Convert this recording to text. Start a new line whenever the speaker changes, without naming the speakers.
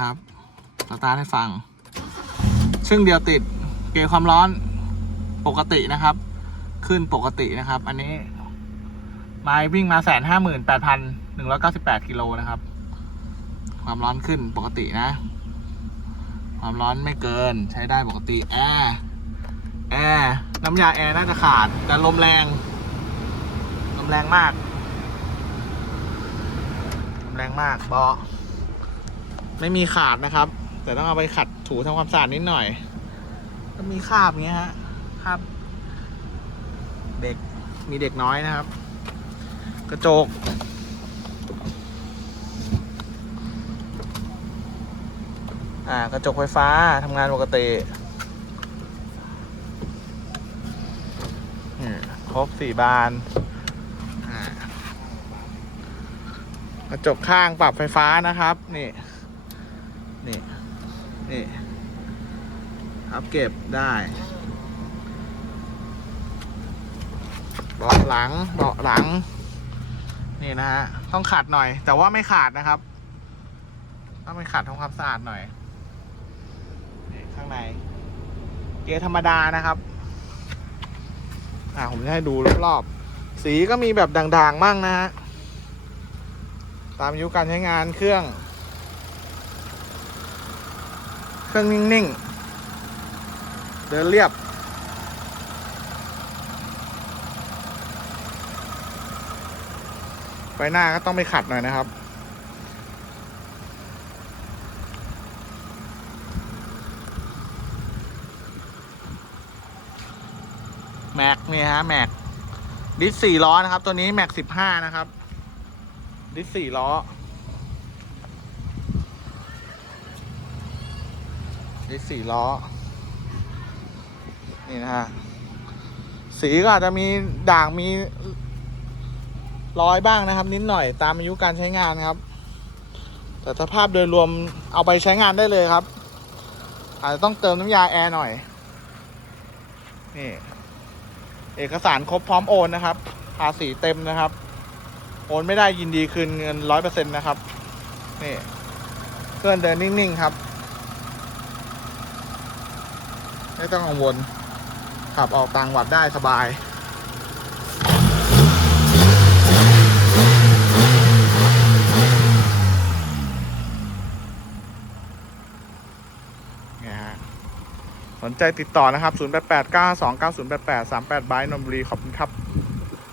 นะครับสตาร์ทให้ฟังชึ่งเดียวติดเกจความร้อนปกตินะครับ ขึ้นปกตินะครับ อันนี้ไม้วิ่งมาแสนห้าหมื่นแปดพันหนึ่งร้อยเก้าสิบแปดกิโลนะครับ ความร้อนขึ้นปกตินะ ความร้อนไม่เกินใช้ได้ปกติแอร์แอร์น้ำยาแอร์น่าจะขาด แต่ลมแรง ลมแรงมาก ลมแรงมากเบาะ ไม่มีขาดนะครับ แต่ต้องเอาไปขัดถูทำความสะอาดนิดหน่อย ก็มีคราบเงี้ยฮะคราบเด็กมีเด็กน้อยนะครับ กระจก อ่ากระจกไฟฟ้าทำงานปกตินี่ครบสี่บานอ่ากระจกข้างปรับไฟฟ้านะครับ นี่ นี่ นี่พับเก็บได้เบาะหลังเบาะหลัง นี่นะฮะ ต้องขัดหน่อย แต่ว่าไม่ขาดนะครับ ต้องไปขัดทำความสะอาดหน่อยนี่ข้างใน เกียร์ธรรมดานะครับ อ่าผมจะให้ดูรอบๆ สีก็มีแบบด่างๆมั่งนะฮะ ตามอายุการใช้งานเครื่อง เครื่องนิ่งๆ เดินเรียบไฟหน้าก็ต้องไปขัดหน่อยนะครับ แม็กเนี่ยฮะ แม็กดิสสี่ล้อนะครับ ตัวนี้แม็กสิบห้านะครับ ดิสสี่ล้อ ดิสสี่ล้อ นี่นะฮะ สีก็อาจจะมีด่างมีรอยบ้างนะครับ นิดหน่อยตามอายุการใช้งานครับ แต่สภาพโดยรวมเอาไปใช้งานได้เลยครับ อาจจะต้องเติมน้ำยาแอร์หน่อย นี่ เอกสารครบพร้อมโอนนะครับภาษีเต็มนะครับ โอนไม่ได้ยินดีคืนเงินร้อยเปอร์เซ็นต์นะครับ นี่เคลื่อนเดินนิ่ง ๆ ครับ ไม่ต้องกังวล ขับออกต่างหวัดได้สบายนี่ฮะสนใจติดต่อนะครับ 0 8 8 9 2 9 0 8 8 3 8บายนนบุรีขอบคุณครับ